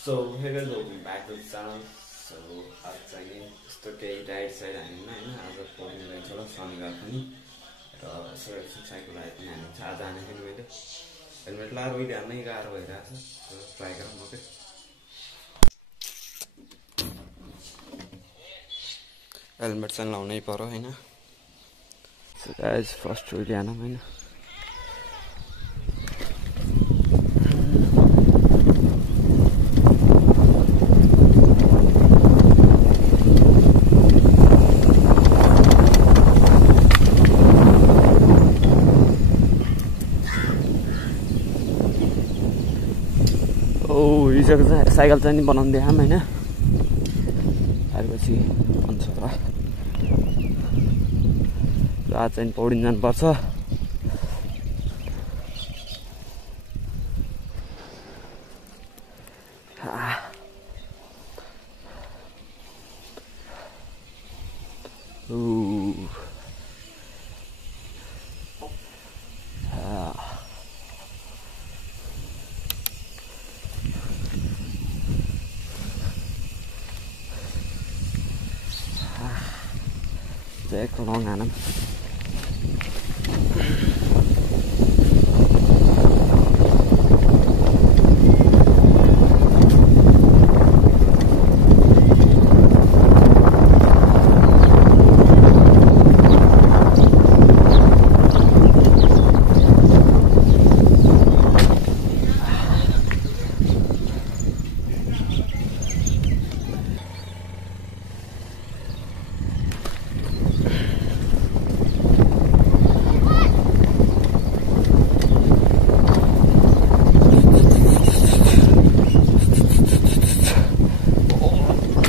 So hey guys, welcome back to the channel. So आज चाहिँ यस्तो केही डाइट साइड हानिन्न हैन। आज पढ्ने छ र शनिबार पनि र यसो साइकल आए पनि हामी आज हानेको मैले हेलमेट लाएर उहिले हान्नै गाह्रो भइरहेछ। ट्राई गरौँ म पनि। हेलमेट चाहिँ लाउनै पर्यो हैन। सो गाइस फर्स्ट उहिले हानौँ हैन। साइकल चाहिँ नि बनाउनु देखाम हैन। आएपछि भन्छ र आज चाहिँ पौडिन जानुपर्छ। Jack long anam.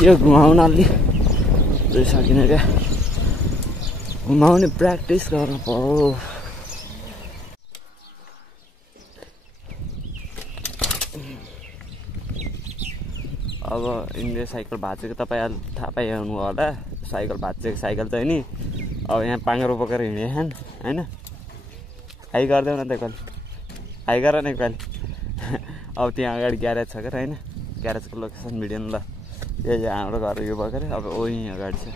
यो घुमाउनाले सकिन क्या। घुमाउने प्र्याक्टिस गर्नु पर्यो। अब इन्डिया साइकल भाँचेको तपाईँ थाहा पाइहाल्नु होला। साइकल भाँचेको साइकल चाहिँ नि अब यहाँ पाङ्ग्रो बोकेर हिँडेछन् हैन। हाई गरिदेऊ न त कहिले हाई गर न कहिले। अब त्यहाँ अगाडि ग्यारेज छ क्या हैन। ग्यारेजको लोकेसन भिडियो ल यो हाम्रो घर यो बोकेर अब ओही अगाडि छ।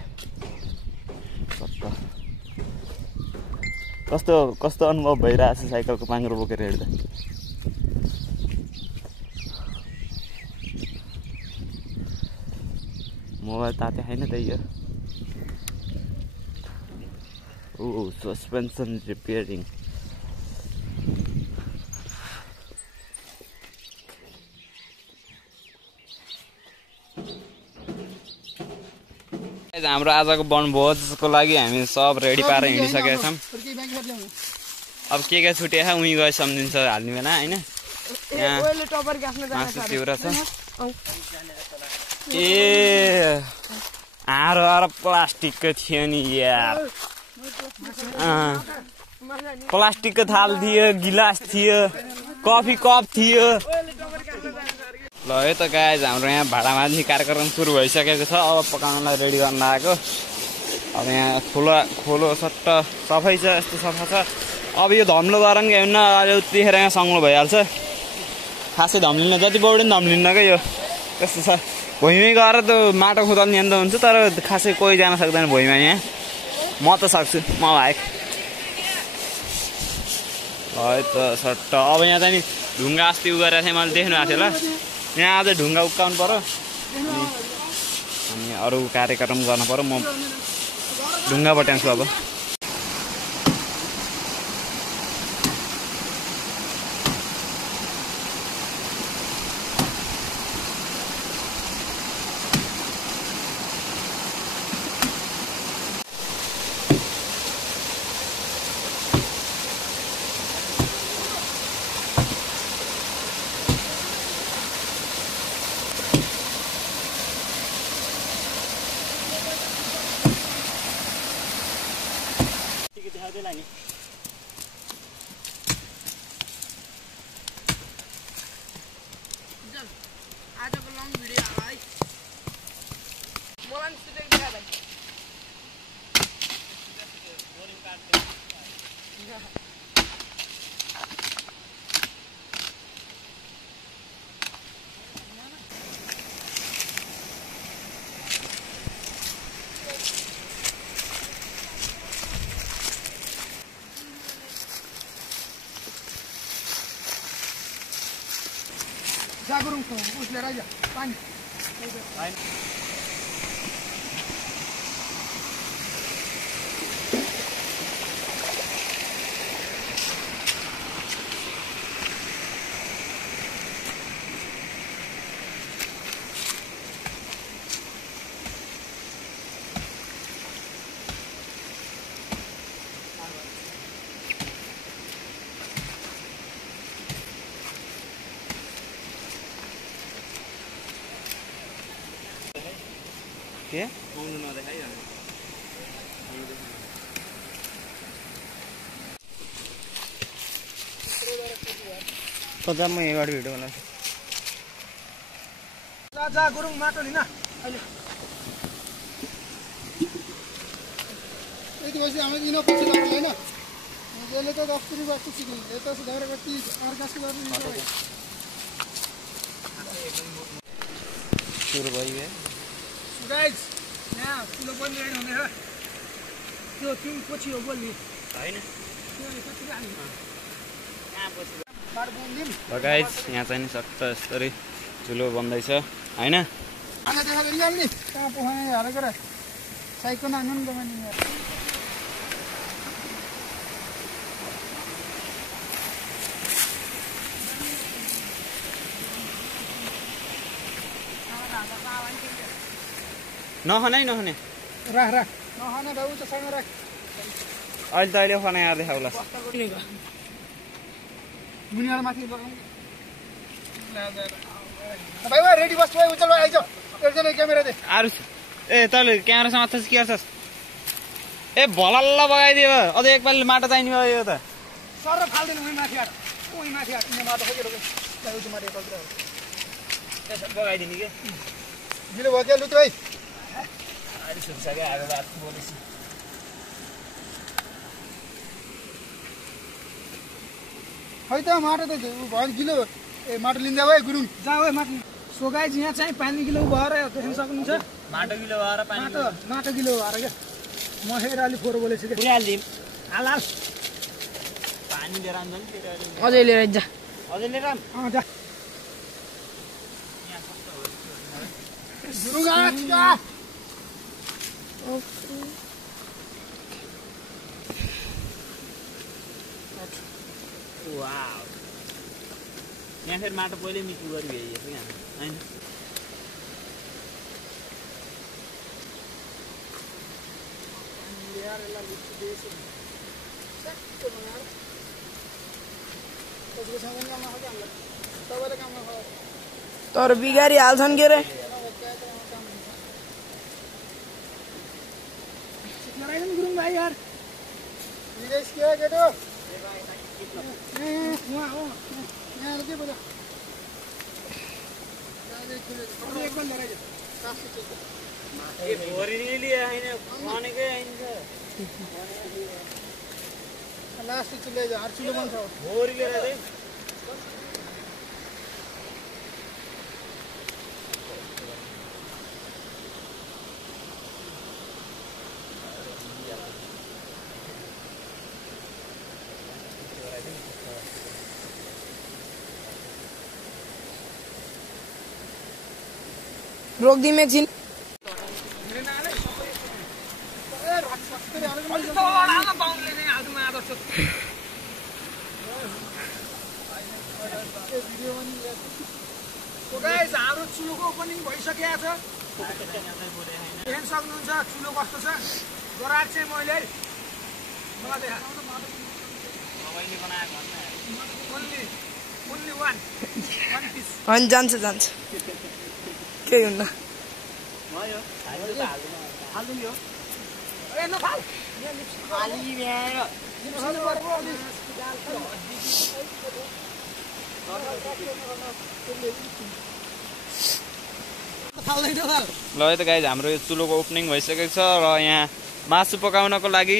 कस्तो कस्तो अनुभव भइरहेछ साइकलको पाङ्ग्रो बोकेर हिँड्दा। मोबाइल ताते छैन त यो। ओ सस्पेन्सन रिपेयरिङ। हाम्रो आजको वनभोजको लागि हामी सब रेडी पारेर हिँडिसकेका छौँ। अब के छुटेछ उही गए सम्झिन्छ हाल्ने बेला हैन। यहाँ मासु चिउरा छ। ए आरो प्लास्टिकको थियो नि यार। प्लास्टिकको थाल थियो, गिलास थियो, कफी कप थियो। ल है त गाइज हाम्रो यहाँ भाडामाझी कार्यक्रम सुरु भइसकेको छ। अब पकाउनलाई रेडी गर्न लागेको। अब यहाँ खोलो सट्ट सफै छ, यस्तो सफा छ। अब यो धम्लो गरौँ कि हुन्न त्यतिखेर यहाँ सङ्लो भइहाल्छ। खासै धम्लिन्न, जति पौडी पनि धम्लिन्न क्या यो। कस्तो छ भुइँमै गएर त माटो खोदल्ने अन्त हुन्छ तर खासै कोही जान सक्दैन भुइँमा। यहाँ म त सक्छु, म बाहेक। है त सट्ट अब यहाँ चाहिँ नि ढुङ्गा अस्ति उ गरेको थिएँ मैले देख्नु भएको थियो ल। यहाँ आज ढुङ्गा उक्काउनु पर्यो अनि अरू कार्यक्रम गर्नु पर्यो। म ढुङ्गा बट्याउँछु अब। आजको लङ भिडियो हाल है। मलाई सुटेको देखा भाइ। जागरुङ उसले राजा पानी के आउनु नदेखाइ कता म यहाँबाट भिडियो बनाउँछु जा गुरुङ माटो लिन अहिले यति बसी हामी दिन पछि लाग्नु हैन यसले त 10 रुपैयाँ बाटो सिक्नु यता सुधार गति अर्कासको गर्नु सुरु भयो गाइस यहाँ ठुलो पनि रेडी हुने हो त्यो तिमी पछि हो बोल्ने हैन ल गाइस यहाँ चाहिँ नि सक्छ यसरी चुलो बन्दैछ हैन खाना देखाएर निकाल्ने कहाँ पोखाने हालेको र साइकल हान्नु नि तपाईँ नखानै नखाने राख राख नखाने भाउ त सँग राख अहिले खाना यहाँ देखाउला मुनिहरु माथि लगाउँ भाइ वा रेडी बस्छु भाइ उज्जल भाइ आइज एकजना क्यामेरा दे आरु ए तले क्यामेरा समात्छस् के गर्छस् ए भलल्ल बगाइदियो अझ एकपालि माटो चाहिने भयो यो त सर फाल्दैन उही माथि आट उही माथि आट यहाँ माटो खोजेर भाइ उज्जल माथि कल्तिर त्यसो बगाइदिने के गिलो भयो क्या लुत भाइ आलि सुक्छ के आगो बात बोलेछ खै त माटो त भयो गिलो ए माटो लिँदा भाइ गुरुङ जा भाइ माटो सो गाइस यहाँ चाहिँ पानी किलो भएर देख्न सक्नुहुन्छ माटो किलो भएर पानी माटो किलो भएर के म फेरि अलि फोहोर बोलेछु के पुरिहाल्दिम हाल पानी लिएर आउँछ नि फेरि अझै लिएर जा अझै लिएर अँ जा गुरुङ आ वाउ यहाँ फेरि माटो पहिले मिक्स गरी भ्याइएको यहाँ हैन तर बिगारी हाल्छन् के रे गुरुङ भाइ यार विदेश के केटो वहाँ हो यहाँ के बोल्यो एक बन्द रहेछ ए भोरिले हैन भनेकै आइन्छ लास्ट चुले हर चुलो बन्छ भोरिले रे रोक्दिम एकछिन हाम्रो चुलोको ओपनिङ भइसकेको छ हेर्न सक्नुहुन्छ चुलो कस्तो छ गराक चाहिँ मैले मलाई देखा ओन्ली वान पिस अनि जान्छ केही हुन्न ल है त गाइज हाम्रो यो चुलोको ओपनिङ भइसकेको छ र यहाँ मासु पकाउनको लागि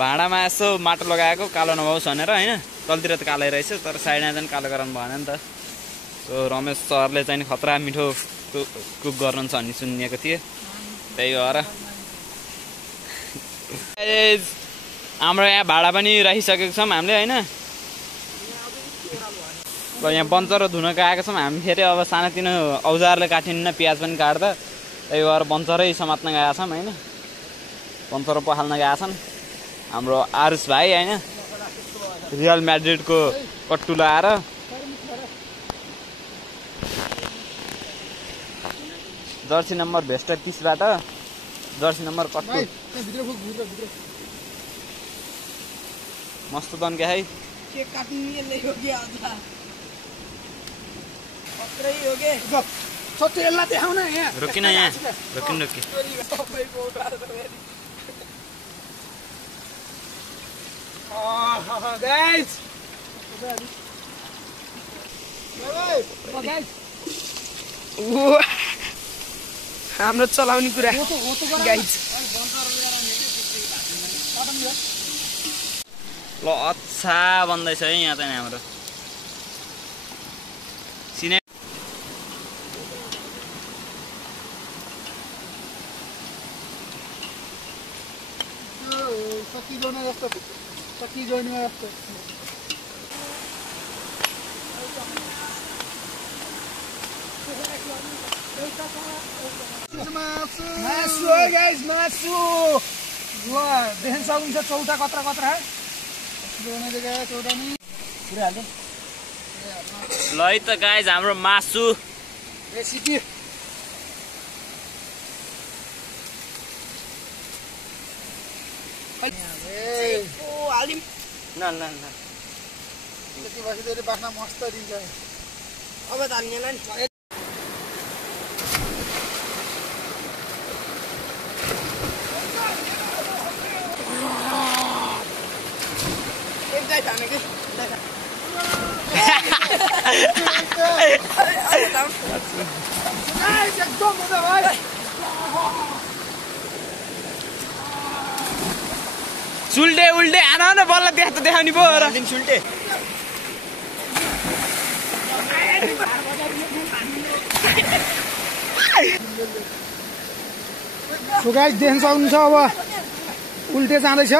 भाँडामा यसो माटो लगाएको कालो नभओस् भनेर हैन तलतिर त कालै रहेछ तर साइडमा चाहिँ कालो गराउनु भएन नि त सो रमेश सरले चाहिँ खतरा मिठो कुक गर्नुहुन्छ भन्ने सुनिएको थिएँ त्यही भएर हाम्रो यहाँ भाडा पनि राखिसकेको छौँ हामीले हैन ल यहाँ बन्चरो धुन गएका छौँ हामी फेरि अब सानोतिनो औजारले काटिन्न प्याज पनि काट्दा त्यही भएर बन्चरै समात्न गएका छौँ होइन बन्चरो पखाल्न गएका छन् हाम्रो आरुष भाइ होइन रियल म्याड्रिडको कट्टु लगाएर जर्सी नम्बर भेस्टर 30बाट जर्सी नम्बर कट्टु मस्त तन्के है केक काट्ने हो कि आज पत्रै हो के सत्य यसलाई देखाउन यहाँ रोकिन यहाँ रोकिन गाइस हाम्रो चलाउने कुरा गाइज ल अच्छा बन्दैछ है यहाँ चाहिँ हाम्रो सिने मासु हो गाइस मासु ल देख्न सक्नुहुन्छ चौटा कत्रा कत्रा ल है त गाइज हाम्रो मासु रेसिपी हालिम न बाख्ना मस्त दिन्छ अब त हाल्ने नि एकदै खाने कि एकदम मजा भयो सुल्टे उल्टे आन न बल्ल त्यहाँ त देखाउने पो र सुल्टे सो गाइस देख्न सक्नुहुन्छ अब उल्टे जाँदैछ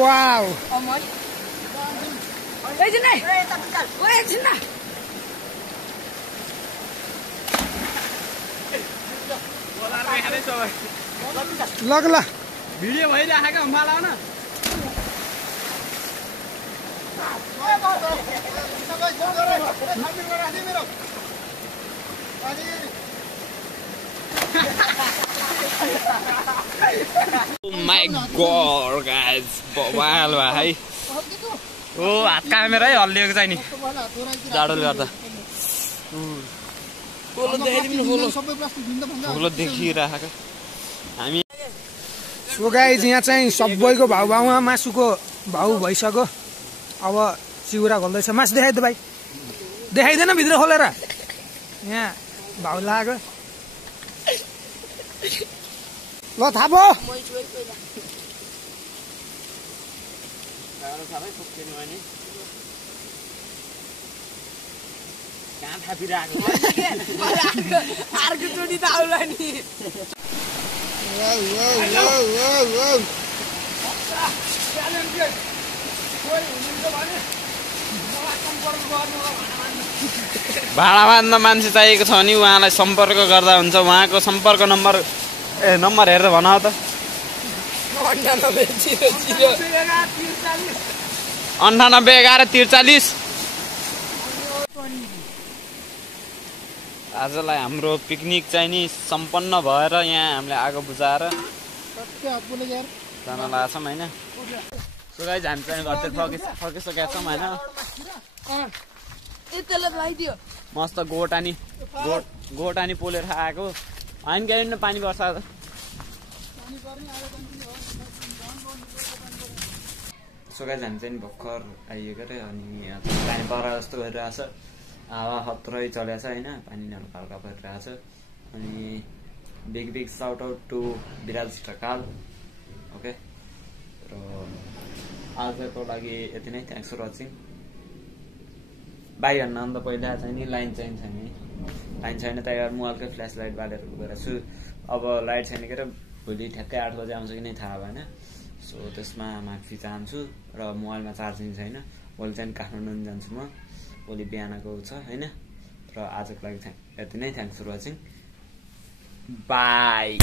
वाउ लग ल भिडियो भइराखेको मलाई न माई गॉड गाइस बवाल भयो है ओ हात क्यामेरा है हल्लिएको चाहिँ नि जाडोले गर्दा ठुलो देखिरहेको हामी सो गाइस यहाँ चाहिँ सबैको भाउमा मासुको भाउ भइसक्यो अब चिउरा खोल्दैछ मासु देखाइदियो भाइ देखाइँदैन भित्र खोलेर यहाँ भाउ लाग्यो ल थापो अर्कोचोटि त आउला नि भाडा बाँध्न मान्छे चाहिएको छ भने उहाँलाई सम्पर्क गर्दा हुन्छ उहाँको सम्पर्क नम्बर नम्बर हेरेर भन त 981143 आजलाई हाम्रो पिकनिक चाहिँ नि सम्पन्न भएर यहाँ हामीले आगो बुझाएर जान लागेको छौँ होइन सो गाइस हामी चाहिँ घरतिर फर्किसकेका छौँ होइन मस्त गोटानी पोलेर आएको होइन गाडी पानी पर्छ आज सो गाइस हामी चाहिँ भर्खर आइएको रे अनि यहाँ पानी परा जस्तो गरिरहेछ हावा खत्रै चलेको छ होइन पानी हल्का हल्का परिरहेको छ अनि big shout out to Viraj Dhakal okay र आजको लागि यति नै थ्याङ्क्स फर वाचिङ बाई भन्न अन्त पहिला चाहिँ नि लाइन चाहिँ छैन लाइन छैन त्यही भएर म हल्कै फ्ल्यास लाइट बालेर गएको छु अब लाइट छैन के भोलि ठ्याक्कै 8 बजे आउँछ कि नै थाहा भएन सो त्यसमा माफी चाहन्छु र मोबाइलमा चार्जिङ छैन भोलि चाहिँ काठमाडौँ जान्छु म भोलि बिहानको छ होइन र आजको लागि यति नै थ्याङ्क्स फर वाचिङ बाई